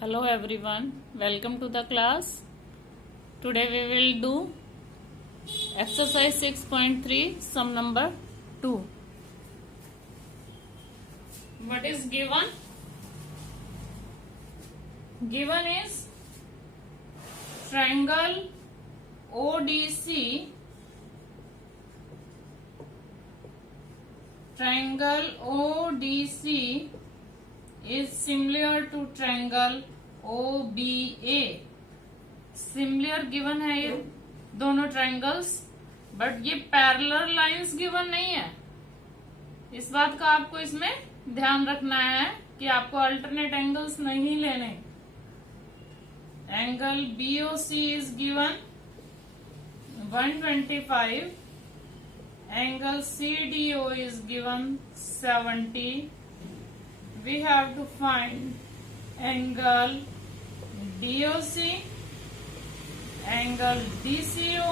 Hello everyone, welcome to the class. Today we will do exercise 6.3 sum number 2. What is given? Given is triangle ODC. Triangle ODC is similar to triangle OBA. Similar given है ये दोनों triangles, but ये parallel lines given नहीं है। इस बात का आपको इसमें ध्यान रखना है कि आपको अल्टरनेट एंगल्स नहीं लेने। Angle BOC is given 125, angle CDO is given 70. We have to find angle DOC, angle DCO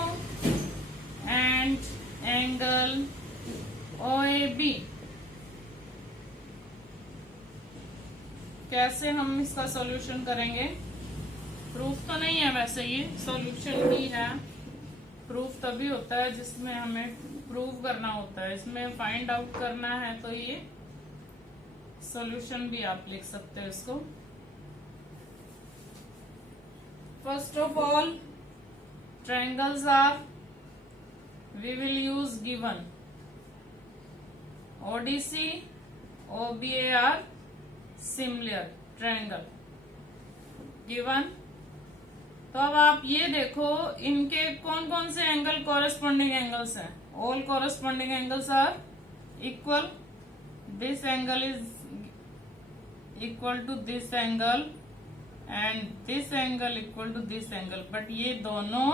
and angle OAB। कैसे हम इसका सॉल्यूशन करेंगे? प्रूफ तो नहीं है, वैसे ये सॉल्यूशन ही है। प्रूफ तभी होता है जिसमें हमें प्रूव करना होता है। इसमें फाइंड आउट करना है तो ये सॉल्यूशन भी आप लिख सकते हो इसको। First of all triangles are, we will use given ODC, OBA are similar triangle given. तो अब आप ये देखो इनके कौन कौन से एंगल कॉरेस्पॉन्डिंग एंगल्स हैं। All corresponding angles are equal. This angle is equal to this angle and this angle equal to this angle, but ये दोनों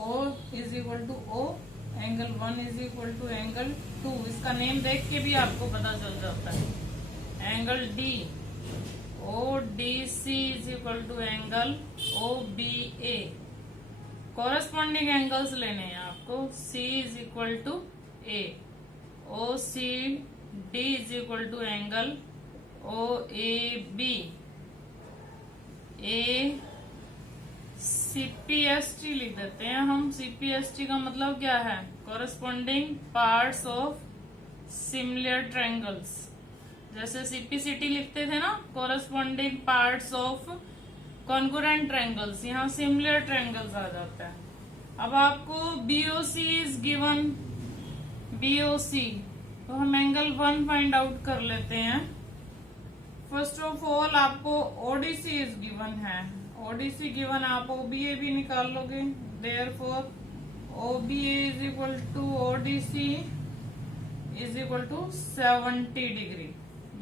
O is equal to O, angle 1 is equal to angle 2। इसका name देख के भी आपको पता चल जाता है। Angle D ODC is equal to angle OBA। Corresponding angles लेने हैं आपको। C is equal to A, OCD is equal to angle OAB, CPST लिख देते हैं हम। CPST का मतलब क्या है? Corresponding parts of similar triangles. जैसे CPCT लिखते थे ना, corresponding parts of concurrent triangles, यहाँ सिमिलर ट्रायंगल्स आ जाता है। अब आपको BOC इज गिवन, BOC तो हम एंगल 1 फाइंड आउट कर लेते हैं। फर्स्ट ऑफ ऑल आपको ODC इज गिवन है। ODC गिवन, आप OBA भी निकाल लोगे। Therefore OBA is equal to ODC is equal to 70 degree.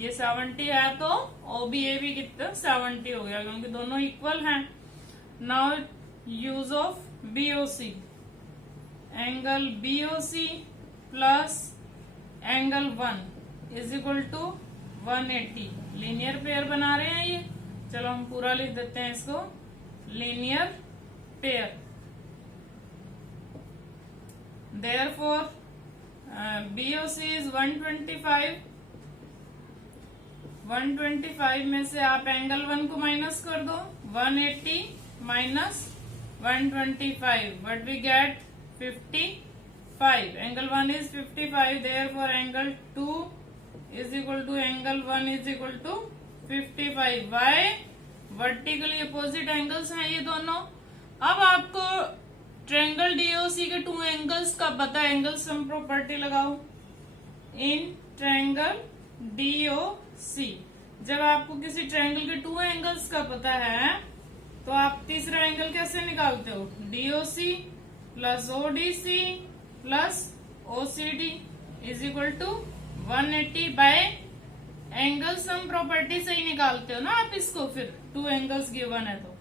ये 70 है तो OBA भी कितना 70 हो गया, क्योंकि दोनों इक्वल हैं। Now use of BOC, angle BOC plus angle 1 is equal to 180। Linear pair बना रहे हैं ये। चलो हम पूरा लिख देते हैं इसको, linear pair. Therefore BOC is 125। 125 में से आप एंगल 1 को माइनस कर दो। 180 minus 125, but we get 55। Angle 1 is 55, therefore angle 2 is equal to angle 1 is equal to 55। Why? Vertically opposite angles हैं ये दोनों। अब आपको ट्रायंगल DOC के 2 एंगल्स का पता है। एंगल सम प्रॉपर्टी लगाओ इन ट्रायंगल DOC। जब आपको किसी ट्रायंगल के 2 एंगल्स का पता है तो आप तीसरा एंगल कैसे निकालते हो? DOC plus ODC plus OCD is equal to 180 by angle sum property से ही निकालते हो ना आप इसको। फिर 2 एंगल्स गिवन है तो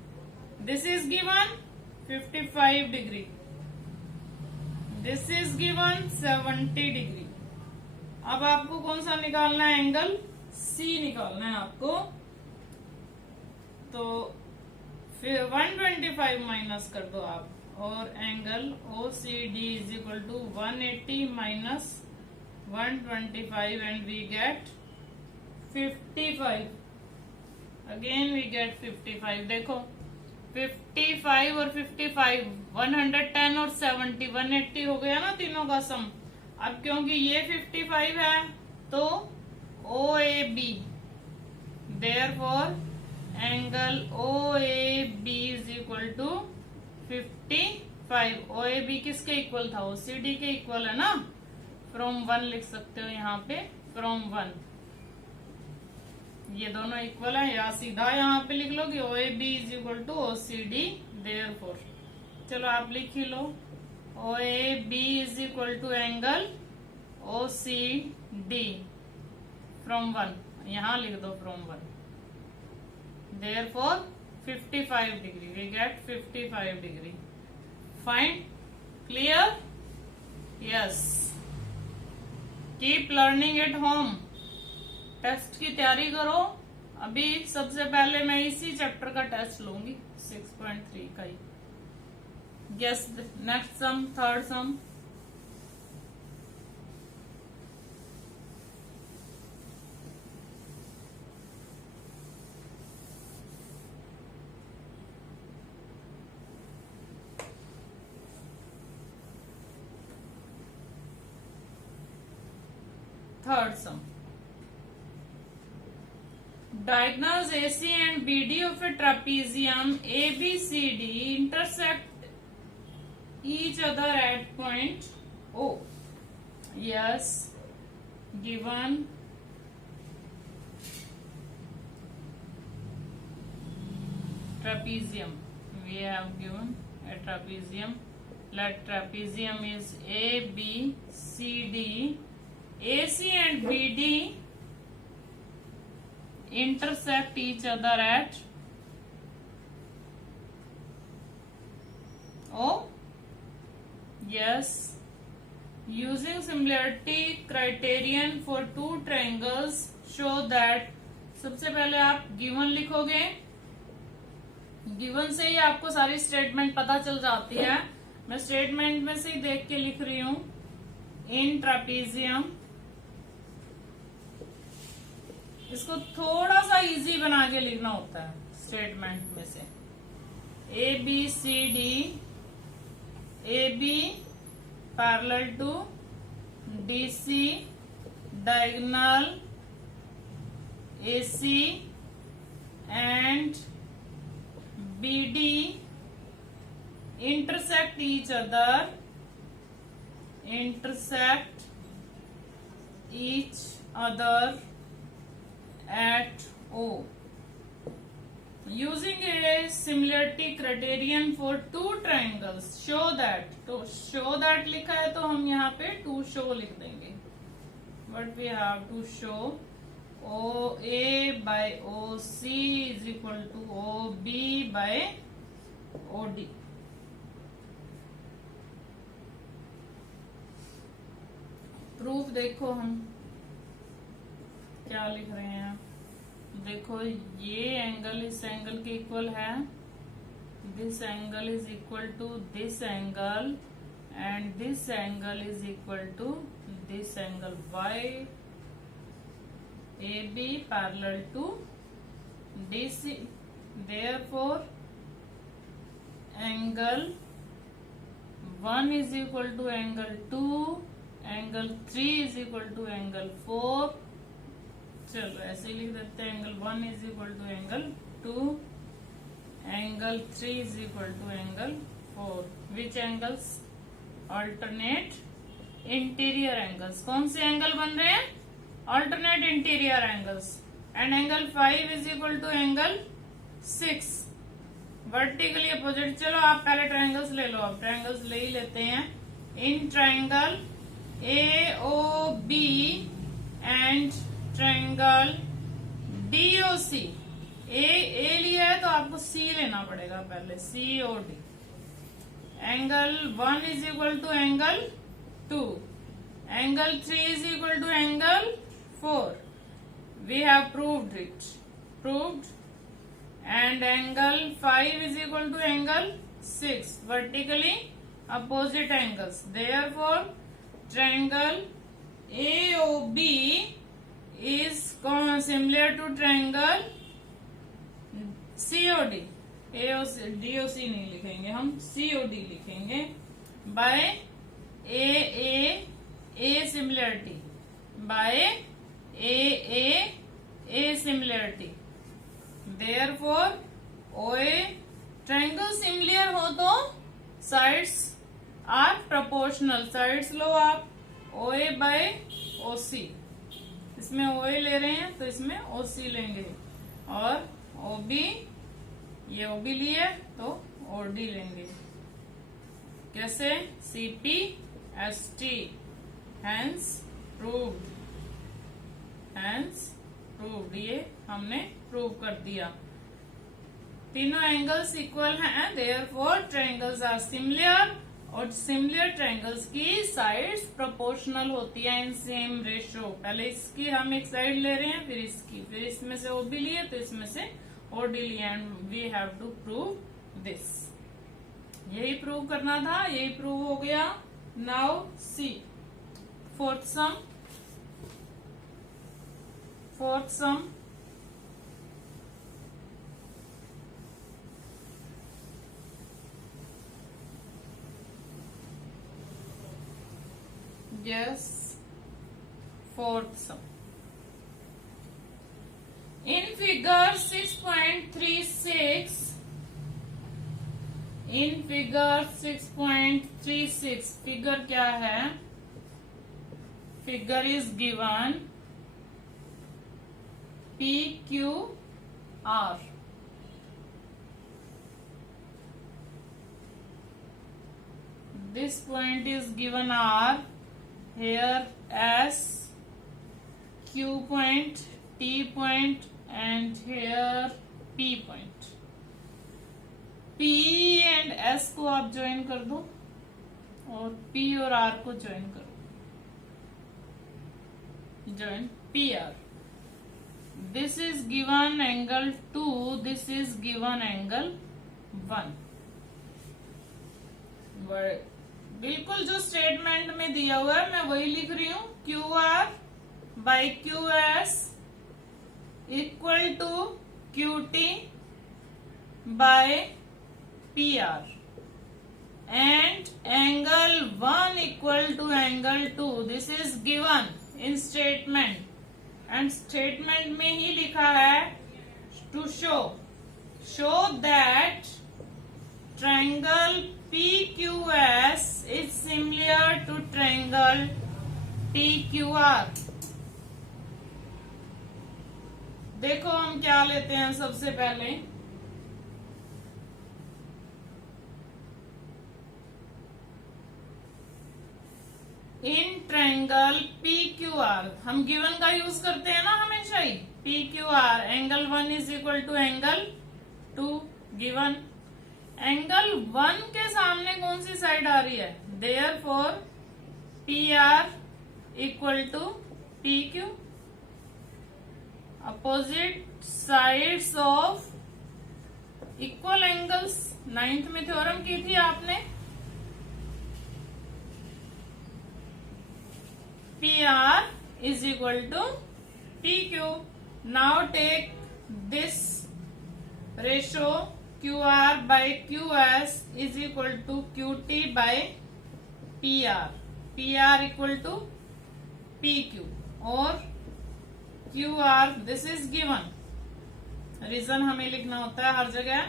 this is given 55 degree, this is given 70 degree. अब आपको कौन सा निकालना है? एंगल C निकालना है आपको। तो फिर 125 माइनस कर दो आप, और angle OCD is equal to 180 minus 125 and we get 55, again we get 55। देखो 55 और 55, 110 और 70, 180 हो गया ना तीनों का सम। अब क्योंकि ये 55 है तो O A B, therefore angle O A B is equal to 55। O A B किसके इक्वल था? OCD के इक्वल है ना। फ्रॉम 1 लिख सकते हो यहाँ पे, फ्रॉम 1, ये दोनों इक्वल है, या सीधा यहाँ पे लिख लो कि O A B is equal to OCD, therefore. चलो आप लिख ही लो, O A B is equal to angle OCD from 1, यहाँ लिख दो from 1, therefore 55 degree, we get 55 degree. Fine, clear? Yes, keep learning at home. Test की तैयारी करो। अभी सबसे पहले मैं इसी चैप्टर का टेस्ट लूंगी, 6.3 का ही। Guess next sum, third sum. Third sum, diagonals AC and BD of a trapezium ABCD intersect each other at point O. Yes, given trapezium, we have given a trapezium. Let trapezium is ABCD, AC and BD intersect each other at O. Yes, using similarity criterion for two triangles show that। सबसे पहले आप given लिखोगे, given से ही आपको सारी statement पता चल जाती है। मैं स्टेटमेंट में से ही देख के लिख रही हूं। इन ट्रापीजियम, इसको थोड़ा सा इजी बना के लिखना होता है स्टेटमेंट में से। ABCD, AB parallel to DC, diagonal AC and BD intersect each other, at O. Using a similarity criterion for two triangles show that, तो show that लिखा है तो हम यहाँ पे to show लिख देंगे। But we have to show OA by OC is equal to OB by OD। Proof देखो हम क्या लिख रहे हैं। देखो ये एंगल इस एंगल के इक्वल है, this angle is equal to this angle and this angle is equal to this angle. Why? AB parallel to DC, therefore angle 1 is equal to angle 2, angle 3 is equal to angle 4। चलो ऐसे लिख देते हैं, angle 1 is equal to angle 2, angle 3 is equal to angle 4। Which angles? Alternate interior angles. कौन से angle बन रहे हैं? Alternate interior angles. And angle 5 is equal to angle 6, vertically opposite. चलो आप पहले ट्रायंगल्स ले लो, अब ट्रायंगल्स ले ही लेते हैं। In triangle AOB and triangle DOC, A लिया है तो आपको C लेना पड़ेगा पहले, COD। Angle 1 is equal to angle 2, angle 3 is equal to angle 4। We have proved it, proved. And angle 5 is equal to angle 6, vertically opposite angles. Therefore triangle AOB is similar to triangle COD, DOC नहीं लिखेंगे हम, COD लिखेंगे, by a similarity, by a similarity. Therefore ओए triangle similar हो तो sides are proportional, sides लो आप ओए bye ओसी, इसमें ओए ले रहे हैं तो इसमें ओसी लेंगे, और ओबी, ये ओबी लिए तो ओडी लेंगे। कैसे? CPST, hence proved, hence proved, ये हमने प्रूव कर दिया। तीनों एंगल्स इक्वल हैं, देयरफॉर ट्रायंगल्स आर सिमिलर, और सिमिलर ट्रायंगल्स की साइड्स प्रोपोर्शनल होती है इन सेम रेशियो। पहले इसकी हम एक साइड ले रहे हैं, फिर इसकी, फिर इसमें से ओबी लिए तो इसमें से ओडी लिए, and we have to prove this. यही प्रूव करना था, यही प्रूव हो गया। Now see fourth sum, fourth sum, yes, fourth sum. In figure 6.36, in figure 6.36, figure क्या है? Figure is given PQR. This point is given R, here S, Q point, T point, and here P point. P and S को आप join कर दो, और P और R को join करो, join PR. This is given angle 2, this is given angle 1. बिल्कुल जो स्टेटमेंट में दिया हुआ है मैं वही लिख रही हूं, QR by QS equal to QT by PR, and angle 1 equal to angle 2, this is given in statement, and statement में ही लिखा है to show that triangle PQS is similar to triangle PQR. देखो हम क्या लेते हैं सबसे पहले, इन ट्रायंगल PQR हम गिवन का यूज करते हैं ना हमेशा ही, PQR angle 1 is equal to angle 2, given angle 1 के सामने कौन सी साइड आ रही है, therefore PR equal to PQ, opposite sides of equal angles, 9th में थ्योरम की थी आपने। PR is equal to PQ. Now take this ratio QR by QS is equal to QT by PR. PR equal to PQ और QR, this is given. Reason हमें लिखना होता है हर जगह,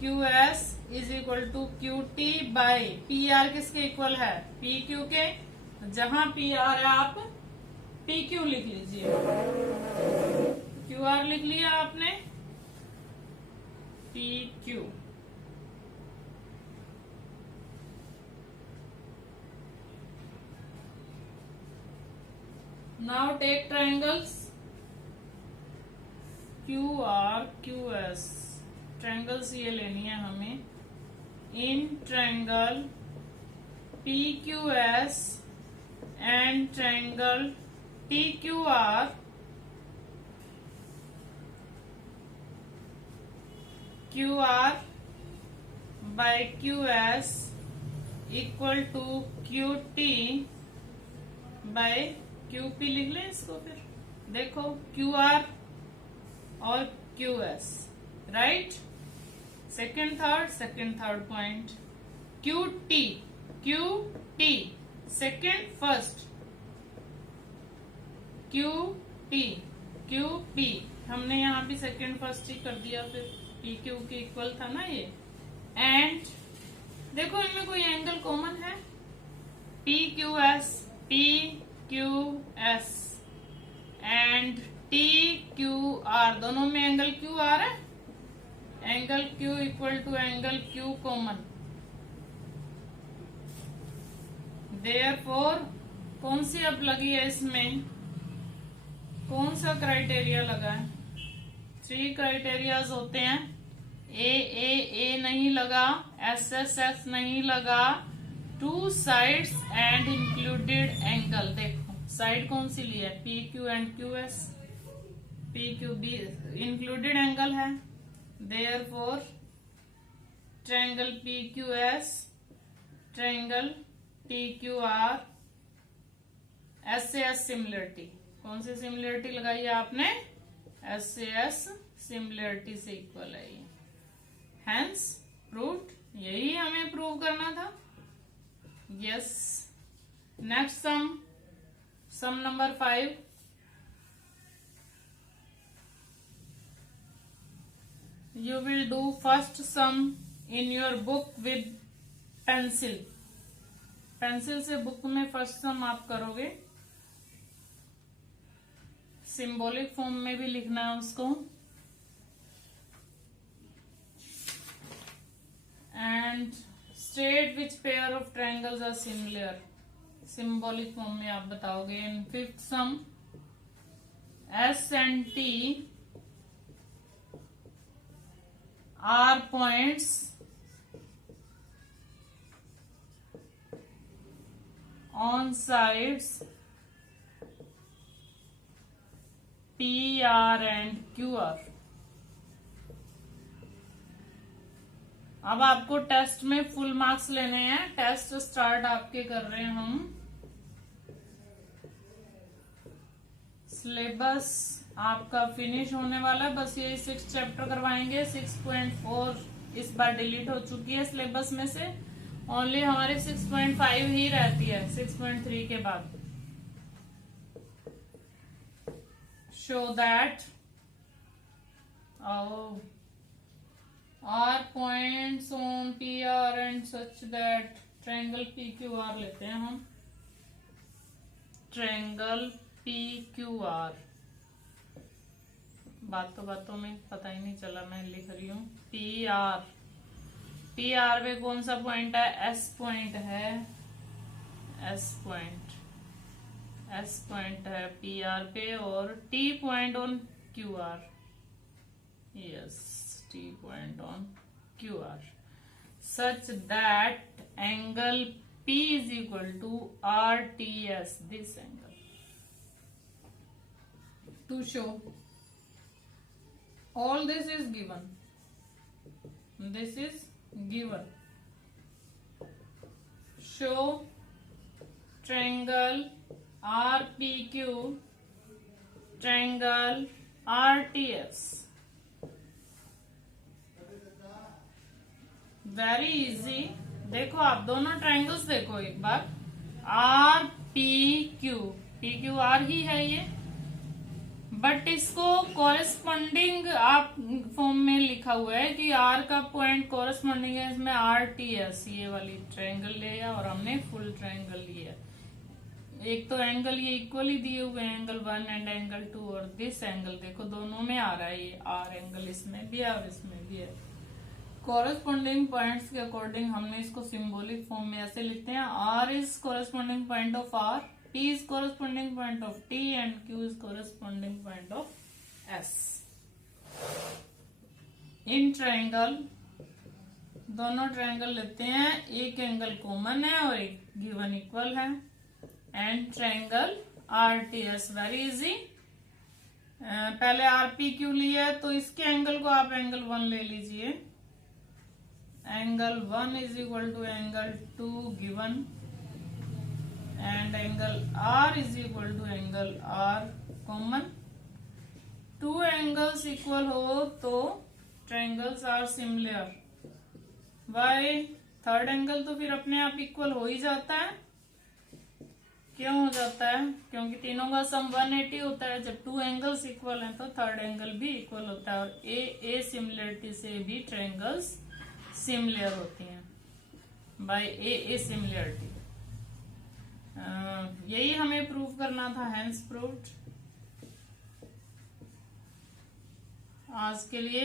QS is equal to QT by PR किसके equal है, PQ के, जहां PR है आप PQ लिख लीजिए, QR लिख लिया आपने, PQ. Now take triangles QR, QS, triangles ये लेनी है हमें, in triangle PQS and triangle PQR, QR by QS equal to QT by QP लिख लें इसको, फिर देखो क्यू आर और Q S, right. Second third point Q T second first Q P हमने यहाँ भी सेकेंड फर्स्ट ही कर दिया, फिर पी क्यू के इक्वल था ना ये। एंड देखो इनमें कोई एंगल कॉमन है, P Q S and T Q R, दोनों में एंगल क्यू आ रहा है, angle Q equal to angle Q common. Therefore कौन सी अब लगी है इसमें, कौन सा क्राइटेरिया लगा है, 3 क्राइटेरियाज होते हैं, ए नहीं लगा, एस नहीं लगा, 2 साइड्स एंड इंक्लूडेड एंगल। देखो साइड कौन सी ली है, P Q and Q S, P Q B included angle है, therefore triangle P Q S, triangle T Q R, S से एस सिमिलरिटी, कौन सी सिमिलरिटी लगाई है आपने, एस से एस सिमिलरिटी से इक्वल है ये, हैंस प्रूव्ड, यही हमें प्रूव करना था। Yes, next sum number 5, you will do first sum in your book with pencil, pencil से बुक में फर्स्ट सम आप करोगे, सिंबॉलिक फॉर्म में भी लिखना है उसको, and state which pair of triangles are similar, symbolic form में आप बताओगे। In fifth sum, S and T are points on sides PR and QR। अब आपको टेस्ट में फुल मार्क्स लेने हैं, टेस्ट स्टार्ट आपके कर रहे हैं हम। सिलेबस आपका फिनिश होने वाला है, बस ये 6 चैप्टर करवाएंगे। 6.4 इस बार डिलीट हो चुकी है सिलेबस में से, ओनली हमारी 6.5 ही रहती है 6.3 के बाद। Show that are points on P R and such that triangle P Q R लेते हैं हम, ट्रायंगल पी क्यू आर, बातों में पता ही नहीं चला, मैं लिख रही हूँ पी आर में कौन सा पॉइंट है, एस पॉइंट है, एस पॉइंट है पी आर पे, और T point on Q R, yes T point on Q R, such that angle P is equal to RTS, this angle. To show all this is given, this is given, show triangle RPQ, triangle RTS, very easy. देखो आप दोनों triangles देखो एक बार, R P Q are ही है ये, but इसको corresponding आप form में लिखा हुआ है कि आर का पॉइंट कॉरेस्पॉन्डिंग है इसमें आर टी एस, ये वाली ट्रायंगल लिया और हमने फुल ट्रायंगल लिया। एक तो एंगल ये इक्वली दिए हुए हैं, एंगल 1 एंड एंगल 2, और दिस एंगल देखो दोनों में आ रहा है ये आर एंगल, इसमें भी है और इसमें भी है। कॉरेस्पॉन्डिंग पॉइंट्स के अकॉर्डिंग हमने इसको सिंबॉलिक फॉर्म में ऐसे लिखते हैं, R is corresponding point of R, P is corresponding point of T and Q is corresponding point of S. In triangle दोनों ट्रायंगल लेते हैं, एक एंगल कॉमन है और एक गिवन इक्वल है, and triangle RTS very easy. पहले RPQ लिया है तो इसके एंगल को आप एंगल 1 ले लीजिए, angle 1 is equal to angle 2 given, and angle R is equal to angle R common, two angles equal हो तो triangles are similar. Why? Third angle तो फिर अपने आप इक्वल हो ही जाता है। क्यों हो जाता है? क्योंकि तीनों का सम 180 होता है। जब टू एंगल्स इक्वल हैं तो थर्ड एंगल भी इक्वल होता है, और ए सिमिलरिटी से भी ट्रायंगल्स सिमिलर होती हैं बाय ए सिमिलरिटी। यही हमें प्रूव करना था, हेंस प्रूव्ड। आज के लिए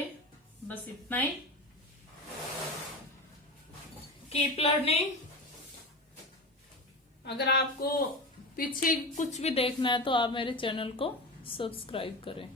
बस इतना ही। Keep learning. अगर आपको पीछे कुछ भी देखना है तो आप मेरे चैनल को सब्सक्राइब करें।